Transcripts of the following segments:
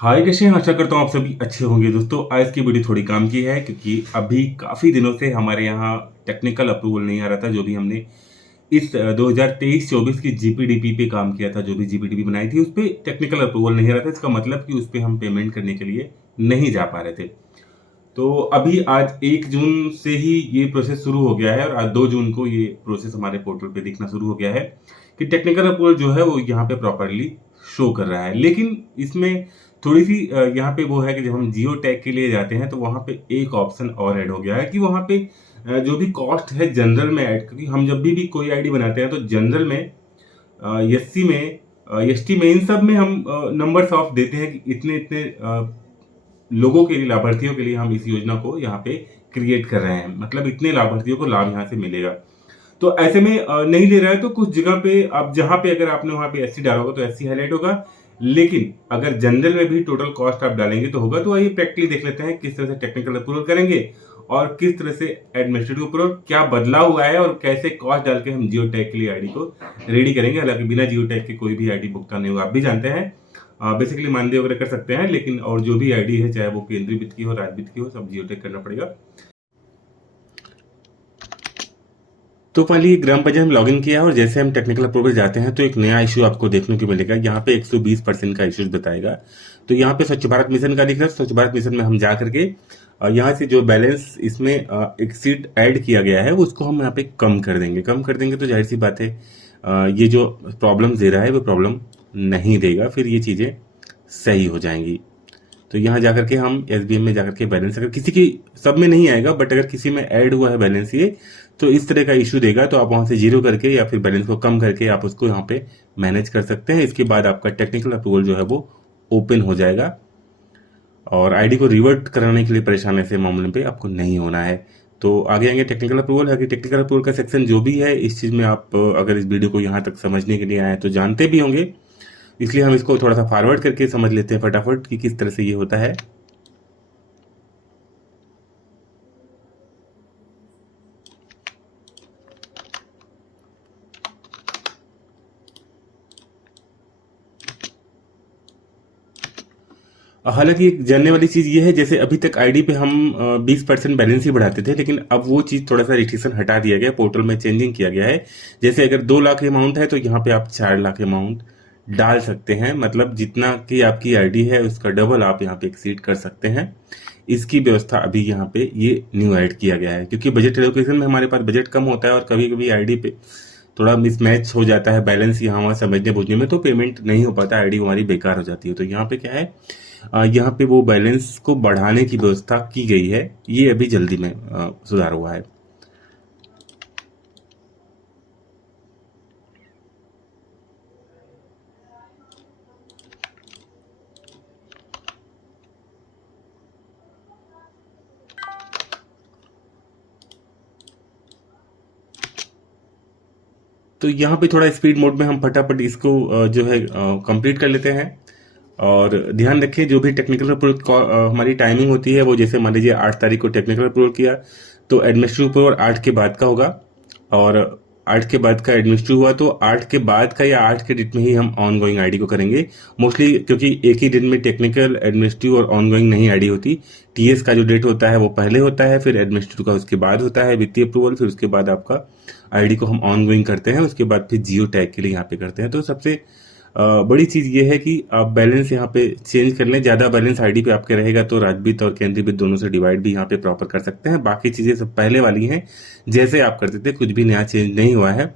हाय, कैसे हैं? आशा करता हूँ आप सभी अच्छे होंगे। दोस्तों, आज की वीडियो थोड़ी काम की है क्योंकि अभी काफ़ी दिनों से हमारे यहाँ टेक्निकल अप्रूवल नहीं आ रहा था। जो भी हमने इस 2023-24 की जीपीडीपी पे काम किया था, जो भी जीपीडीपी बनाई थी, उस पे टेक्निकल अप्रूवल नहीं आ रहा था। इसका मतलब कि उस पे हम पेमेंट करने के लिए नहीं जा पा रहे थे। तो अभी आज 1 जून से ही ये प्रोसेस शुरू हो गया है और आज 2 जून को ये प्रोसेस हमारे पोर्टल पे दिखना शुरू हो गया है कि टेक्निकल अप्रूवल जो है वो यहाँ पे प्रॉपर्ली शो कर रहा है। लेकिन इसमें थोड़ी-सी यहाँ पे वो है कि जब हम जियो टैग के लिए जाते हैं तो वहाँ पे एक ऑप्शन और ऐड हो गया है कि वहाँ पे जो भी कॉस्ट है जनरल में ऐड, क्योंकि हम जब भी कोई आईडी बनाते हैं तो जनरल में एससी में एसटी में इन सब में हम नंबर्स ऑफ देते हैं कि इतने-इतने लोगों के लिए, लाभार्थियों के लिए हम इस योजना को यहाँ पे क्रिएट कर रहे हैं। मतलब इतने लाभार्थियों को लाभ यहाँ से मिलेगा। तो ऐसे में नहीं ले रहा है तो कुछ जगह पे अब जहाँ पे अगर आपने वहाँ पे एससी डाला होगा तो एससी हाईलाइट होगा। लेकिन अगर जनरल में भी टोटल कॉस्ट आप डालेंगे तो होगा। तो आइए प्रैक्टिकली देख लेते हैं किस तरह से टेक्निकल अप्रूवल करेंगे और किस तरह से एडमिनिस्ट्रेटिव अप्रूवल क्या बदलाव हुआ है और कैसे कॉस्ट डाल के हम जियो टैग के लिए आईडी को रेडी करेंगे। हालांकि बिना जियो टैग के कोई भी आईडी भुगतान नहीं होगा, आप भी जानते हैं। बेसिकली मानदेय वगैरह कर सकते हैं, लेकिन और जो भी आईडी है चाहे वो केंद्रीय वित्त की हो, राज्य वित्त की हो, सब जियो टैग करना पड़ेगा। तो पहले ग्राम पंचायत में लॉगिन किया और जैसे हम टेक्निकल अप्रूवल जाते हैं तो एक नया इशू आपको देखने को मिलेगा। यहाँ पे 120% का इश्यूज बताएगा। तो यहाँ पे स्वच्छ भारत मिशन का दिख रहा है। स्वच्छ भारत मिशन में हम जा करके यहाँ से जो बैलेंस इसमें एक सीट ऐड किया गया है उसको हम यहाँ पे कम कर देंगे। कम कर देंगे तो जाहिर सी बात है ये जो प्रॉब्लम दे रहा है वो प्रॉब्लम नहीं देगा, फिर ये चीज़ें सही हो जाएंगी। तो यहाँ जाकर के हम एसबीएम में जाकर के बैलेंस, अगर किसी की सब में नहीं आएगा बट अगर किसी में ऐड हुआ है बैलेंस ये, तो इस तरह का इशू देगा। तो आप वहाँ से जीरो करके या फिर बैलेंस को कम करके आप उसको यहाँ पे मैनेज कर सकते हैं। इसके बाद आपका टेक्निकल अप्रूवल जो है वो ओपन हो जाएगा और आईडी को रिवर्ट कराने के लिए परेशान ऐसे मामले पे आपको नहीं होना है। तो आगे आएंगे टेक्निकल अप्रूवल है कि टेक्निकल अप्रूवल का सेक्शन जो भी है इस चीज़ में आप अगर इस वीडियो को यहाँ तक समझने के लिए आए तो जानते भी होंगे, इसलिए हम इसको थोड़ा सा फॉरवर्ड करके समझ लेते हैं फटाफट कि किस तरह से ये होता है। हालांकि एक जानने वाली चीज ये है, जैसे अभी तक आईडी पे हम 20% बैलेंस ही बढ़ाते थे, लेकिन अब वो चीज थोड़ा सा रिस्ट्रिक्शन हटा दिया गया, पोर्टल में चेंजिंग किया गया है। जैसे अगर 2 लाख अमाउंट है तो यहाँ पे आप 4 लाख अमाउंट डाल सकते हैं। मतलब जितना की आपकी आईडी है उसका डबल आप यहाँ पे एक्सीड कर सकते हैं। इसकी व्यवस्था अभी यहाँ पे ये न्यू ऐड किया गया है, क्योंकि बजट एलोकेशन में हमारे पास बजट कम होता है और कभी कभी आईडी पे थोड़ा मिसमैच हो जाता है बैलेंस यहाँ वहाँ समझने बूझने में, तो पेमेंट नहीं हो पाता, आईडी हमारी बेकार हो जाती है। तो यहाँ पे क्या है, यहाँ पे वो बैलेंस को बढ़ाने की व्यवस्था की गई है। ये अभी जल्दी में सुधार हुआ है। तो यहाँ पे थोड़ा स्पीड मोड में हम फटाफट इसको जो है कंप्लीट कर लेते हैं। और ध्यान रखें जो भी टेक्निकल अप्रूवल हमारी टाइमिंग होती है वो, जैसे मान लीजिए 8 तारीख को टेक्निकल अप्रूवल किया तो एडमिनिस्ट्रेटिव अप्रूवल 8 के बाद का होगा। और 8 के बाद का एडमिनिस्ट्रेटिव हुआ तो 8 के बाद का या 8 के डेट में ही हम ऑन गोइंग आईडी को करेंगे मोस्टली, क्योंकि एक ही दिन में टेक्निकल, एडमिनिस्ट्रेटिव और ऑन गोइंग नहीं आईडी होती। टीएस का जो डेट होता है वो पहले होता है, फिर एडमिनिस्ट्रेटिव का उसके बाद होता है वित्तीय अप्रूवल, फिर उसके बाद आपका आईडी को हम ऑन गोइंग करते हैं, उसके बाद फिर जियो टैग के लिए यहाँ पे करते हैं। तो सबसे बड़ी चीज ये है कि आप बैलेंस यहाँ पे चेंज कर लें। ज्यादा बैलेंस आईडी पे आपके रहेगा तो राज्य वित्त और केंद्रीय वित्त दोनों से डिवाइड भी यहाँ पे प्रॉपर कर सकते हैं। बाकी चीजें सब पहले वाली हैं जैसे आप करते थे, कुछ भी नया चेंज नहीं हुआ है।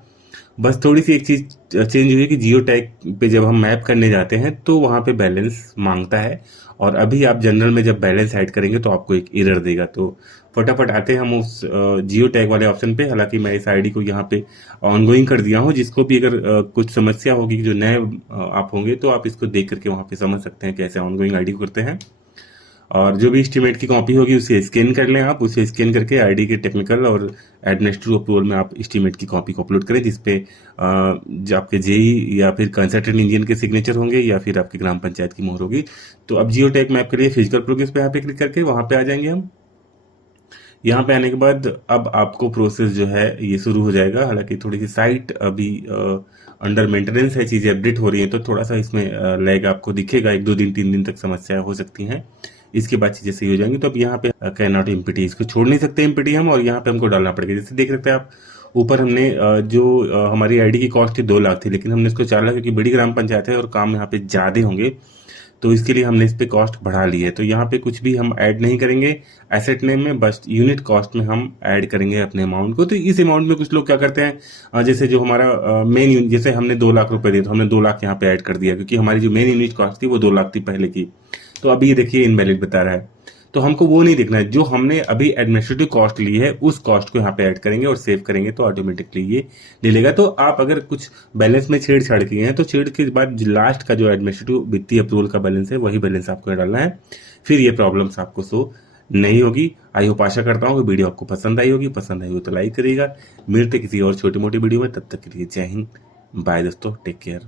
बस थोड़ी सी एक चीज चेंज हुई है कि जियो टैग पे जब हम मैप करने जाते हैं तो वहां पे बैलेंस मांगता है, और अभी आप जनरल में जब बैलेंस ऐड करेंगे तो आपको एक एरर देगा। तो फटाफट आते हैं हम उस जियो टैग वाले ऑप्शन पे। हालांकि मैं इस आईडी को यहाँ पे ऑनगोइंग कर दिया हूँ, जिसको भी अगर कुछ समस्या होगी, जो नए आप होंगे तो आप इसको देख करके वहाँ पे समझ सकते हैं कैसे ऑनगोइंग आईडी को करते हैं। और जो भी एस्टीमेट की कॉपी होगी उसे स्कैन कर लें आप, उसे स्कैन करके आईडी के टेक्निकल और एडमिनिस्ट्रेटिव अप्रूवल में आप एस्टीमेट की कॉपी को अपलोड करें, जिसपे जो आपके जेई या फिर कंसल्टेंट इंजीनियर के सिग्नेचर होंगे या फिर आपकी ग्राम पंचायत की मोहर होगी। तो अब जियो टैग मैप के लिए फिजिकल प्रोग्रेस पे यहाँ पे क्लिक करके वहां पे आ जाएंगे हम। यहाँ पे आने के बाद अब आपको प्रोसेस जो है ये शुरू हो जाएगा। हालांकि थोड़ी सी साइट अभी अंडर मेंटेनेंस है, चीज़ें अपडेट हो रही हैं, तो थोड़ा सा इसमें लैग आपको दिखेगा। 1-2 दिन 3 दिन तक समस्याएं हो सकती हैं, इसके बाद चीज़ें सही हो जाएंगी। तो अब यहाँ पे कैन नॉट एमपीटी, इसको छोड़ नहीं सकते एमपीटी हम, और यहाँ पे हमको डालना पड़ेगा। जैसे देख सकते हैं आप ऊपर हमने हमारी आईडी की कॉस्ट थी 2 लाख थी, लेकिन हमने इसको 4 लाख, क्योंकि बड़ी ग्राम पंचायत है और काम यहाँ पे ज़्यादा होंगे, तो इसके लिए हमने इस पे कॉस्ट बढ़ा ली है। तो यहाँ पे कुछ भी हम ऐड नहीं करेंगे एसेट नेम में, बस यूनिट कॉस्ट में हम ऐड करेंगे अपने अमाउंट को। तो इस अमाउंट में कुछ लोग क्या करते हैं, जैसे जो हमारा मेन यूनिट, जैसे हमने 2 लाख रुपए दिए तो हमने 2 लाख यहाँ पे ऐड कर दिया, क्योंकि हमारी जो मेन यूनिट कॉस्ट थी वो 2 लाख थी पहले की। तो अभी ये देखिए इनवैलिड बता रहा है, तो हमको वो नहीं देखना है। जो हमने अभी एडमिनिस्ट्रेटिव कॉस्ट ली है उस कॉस्ट को यहाँ पे ऐड करेंगे और सेव करेंगे, तो ऑटोमेटिकली ये ले लेगा। तो आप अगर कुछ बैलेंस में छेड़छाड़ किए हैं तो छेड़ के बाद लास्ट का जो एडमिनिस्ट्रेटिव वित्तीय अप्रूवल का बैलेंस है वही बैलेंस आपको डालना है, फिर ये प्रॉब्लम्स आपको शो नहीं होगी। आई होप, आशा करता हूँ कि वीडियो आपको पसंद आई होगी। पसंद आई हो तो लाइक करिएगा। मिलते किसी और छोटी मोटी वीडियो में, तब तक के लिए जय हिंद, बाय दोस्तों, टेक केयर।